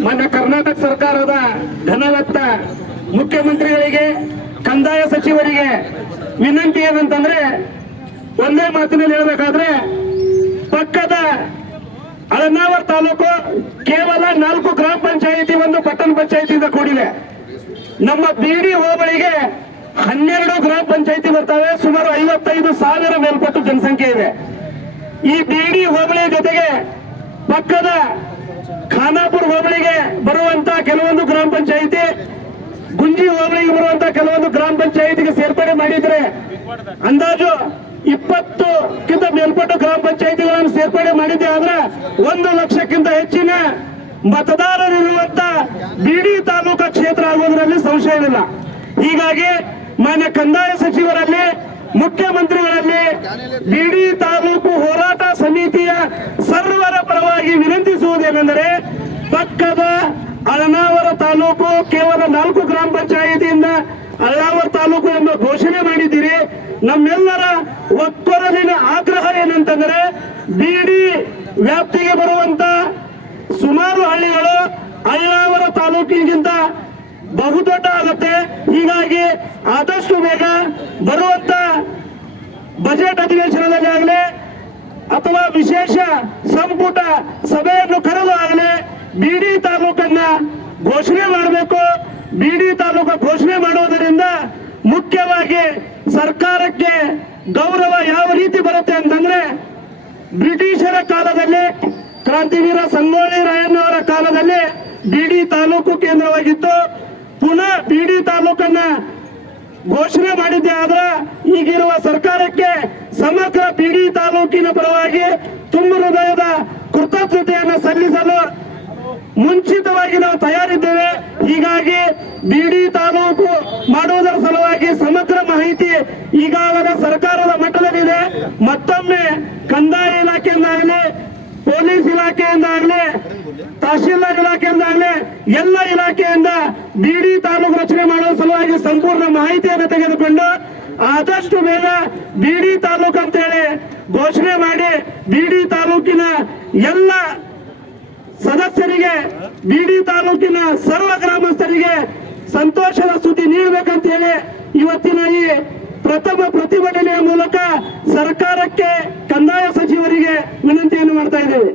ಮಾನ್ಯ ಕರ್ನಾಟಕ ಸರ್ಕಾರದ ಘನವತ್ತ ಮುಖ್ಯಮಂತ್ರಿಗಳಿಗೆ, ಕಂದಾಯ ಸಚಿವರಿಗೆ ವಿನಂತಿ ಏನಂತಂದ್ರೆ, ಒಂದೇ ಮಾತಿನಲ್ಲಿ ಹೇಳಬೇಕಾದ್ರೆ, ಪಕ್ಕದ ಅಳನಾವರ್ ತಾಲೂಕು ಕೇವಲ ನಾಲ್ಕು ಗ್ರಾಮ ಪಂಚಾಯಿತಿ ಒಂದು ಪಟ್ಟಣ ಪಂಚಾಯಿತಿಯಿಂದ ಕೂಡಿದೆ. ನಮ್ಮ ಬಿಡಿ ಹೋಬಳಿಗೆ ಹನ್ನೆರಡು ಗ್ರಾಮ ಪಂಚಾಯಿತಿ ಬರ್ತವೆ, ಸುಮಾರು ಐವತ್ತೈದು ಸಾವಿರ ಮೇಲ್ಪಟ್ಟು ಜನಸಂಖ್ಯೆ ಇದೆ. ಈ ಬಿಡಿ ಹೋಬಳಿ ಜೊತೆಗೆ ಪಕ್ಕದ ಖಾನಾಪುರ ಹೋಬಳಿಗೆ ಬರುವಂತ ಕೆಲವೊಂದು ಗ್ರಾಮ ಪಂಚಾಯಿತಿ, ಗುಂಜಿ ಹೋಬಳಿಗೆ ಬರುವಂತ ಕೆಲವೊಂದು ಗ್ರಾಮ ಪಂಚಾಯಿತಿಗೆ ಸೇರ್ಪಡೆ ಮಾಡಿದ್ರೆ ಅಂದಾಜು ಇಪ್ಪತ್ತಕ್ಕಿಂತ ಮೇಲ್ಪಟ್ಟು ಗ್ರಾಮ ಪಂಚಾಯಿತಿಗಳನ್ನು ಸೇರ್ಪಡೆ ಮಾಡಿದ್ದೆ ಆದ್ರೆ ಒಂದು ಲಕ್ಷಕ್ಕಿಂತ ಹೆಚ್ಚಿನ ಮತದಾರರಿರುವಂತ ಬಿಡಿ ತಾಲೂಕಾ ಕ್ಷೇತ್ರ ಆಗುವುದರಲ್ಲಿ ಸಂಶಯವಿಲ್ಲ. ಹೀಗಾಗಿ ಮಾನ್ಯ ಕಂದಾಯ ಸಚಿವರಲ್ಲಿ, ಮುಖ್ಯಮಂತ್ರಿಗಳಲ್ಲಿ ಬಿಡಿ ತಾಲೂಕು ಹೋರಾಟ ಸಮಿತಿಯ ಸರ್ವರ ಪರವಾಗಿ ವಿನಂತಿಸುವುದೇನೆಂದರೆ ಪಕ್ಕದ ಅಳನಾವರ ತಾಲೂಕು ಕೇವಲ ನಾಲ್ಕು ಗ್ರಾಮ ಪಂಚಾಯಿತಿಯಿಂದ ಅಳನಾವರ ತಾಲೂಕು ಎಂಬ ಘೋಷಣೆ ಮಾಡಿದ್ದೀರಿ. ನಮ್ಮೆಲ್ಲರ ಒಕ್ಕೊರಲಿನ ಆಗ್ರಹ ಏನಂತಂದ್ರೆ ಬಿಡಿ ವ್ಯಾಪ್ತಿಗೆ ಬರುವಂತ ಸುಮಾರು ಹಳ್ಳಿಗಳು ಅಳ್ಳಾವರ ತಾಲೂಕಿಗಿಂತ ಬಹುದೊಡ್ಡ ಆಗುತ್ತೆ. ಹೀಗಾಗಿ ಆದಷ್ಟು ಬೇಗ ಬರುವಂತ ಬಜೆಟ್ ಅಧಿವೇಶನದಲ್ಲಿ ಆಗಲಿ ಅಥವಾ ವಿಶೇಷ ಸಂಪುಟ ಸಭೆಯನ್ನು ಕರೆದು ಆಗಲಿ ಬಿಡಿ ತಾಲೂಕನ್ನ ಘೋಷಣೆ ಮಾಡಬೇಕು. ಬಿಡಿ ತಾಲೂಕು ಘೋಷಣೆ ಮಾಡುವುದರಿಂದ ಮುಖ್ಯವಾಗಿ ಸರ್ಕಾರಕ್ಕೆ ಗೌರವ ಯಾವ ರೀತಿ ಬರುತ್ತೆ ಅಂತಂದ್ರೆ ಬ್ರಿಟಿಷರ ಕಾಲದಲ್ಲಿ ಕ್ರಾಂತಿವೀರ ಸಂಗೊಳ್ಳಿ ರಾಯಣ್ಣವರ ಕಾಲದಲ್ಲಿ ಬಿಡಿ ತಾಲೂಕು ಕೇಂದ್ರವಾಗಿತ್ತು. ಪುನಃ ಬಿಡಿ ತಾಲೂಕನ್ನ ಘೋಷಣೆ ಮಾಡಿದ್ದೆ ಆದ್ರ ಈಗಿರುವ ಸರ್ಕಾರಕ್ಕೆ ಸಮಗ್ರ ಬಿಡಿ ತಾಲೂಕಿನ ಪರವಾಗಿ ತುಂಬ ಹೃದಯದ ಕೃತಜ್ಞತೆಯನ್ನು ಸಲ್ಲಿಸಲು ಮುಂಚಿತವಾಗಿ ನಾವು ತಯಾರಿದ್ದೇವೆ. ಹೀಗಾಗಿ ಬಿಡಿ ತಾಲೂಕು ಮಾಡುವುದರ ಸಲುವಾಗಿ ಸಮಗ್ರ ಮಾಹಿತಿ ಈಗಾಗಲೇ ಸರ್ಕಾರದ ಮಟ್ಟದಲ್ಲಿದೆ. ಮತ್ತೊಮ್ಮೆ ಕಂದಾಯ ಇಲಾಖೆಯಿಂದಾಗಲಿ ಪೊಲೀಸ್ ಇಲಾಖೆಯಿಂದಾಗಲಿ ತಹಶೀಲ್ದಾರ್ ಇಲಾಖೆಯಿಂದಾಗಲಿ ಎಲ್ಲ ಇಲಾಖೆಯಿಂದ ಬಿಡಿ ತಾಲೂಕು ರಚನೆ ಮಾಡುವ ಸಲುವಾಗಿ ಸಂಪೂರ್ಣ ಮಾಹಿತಿಯನ್ನು ತೆಗೆದುಕೊಂಡು ಆದಷ್ಟು ಬೇಗ ಬಿಡಿ ತಾಲೂಕು ಅಂತೇಳಿ ಘೋಷಣೆ ಮಾಡಿ, ಬಿಡಿ ತಾಲೂಕಿನ ಎಲ್ಲ ಸದಸ್ಯರಿಗೆ ಬಿಡಿ ತಾಲೂಕಿನ ಸರ್ವ ಗ್ರಾಮಸ್ಥರಿಗೆ ಸಂತೋಷದ ಸುದ್ದಿ ನೀಡಬೇಕಂತ ಹೇಳಿ ಇವತ್ತಿನ ಈ ಪ್ರಥಮ ಪ್ರತಿಭಟನೆಯ ಮೂಲಕ ಸರ್ಕಾರಕ್ಕೆ ಕಂದಾಯ ಸಚಿವರಿಗೆ ವಿನಂತಿಯನ್ನು ಮಾಡ್ತಾ ಇದ್ದೇವೆ.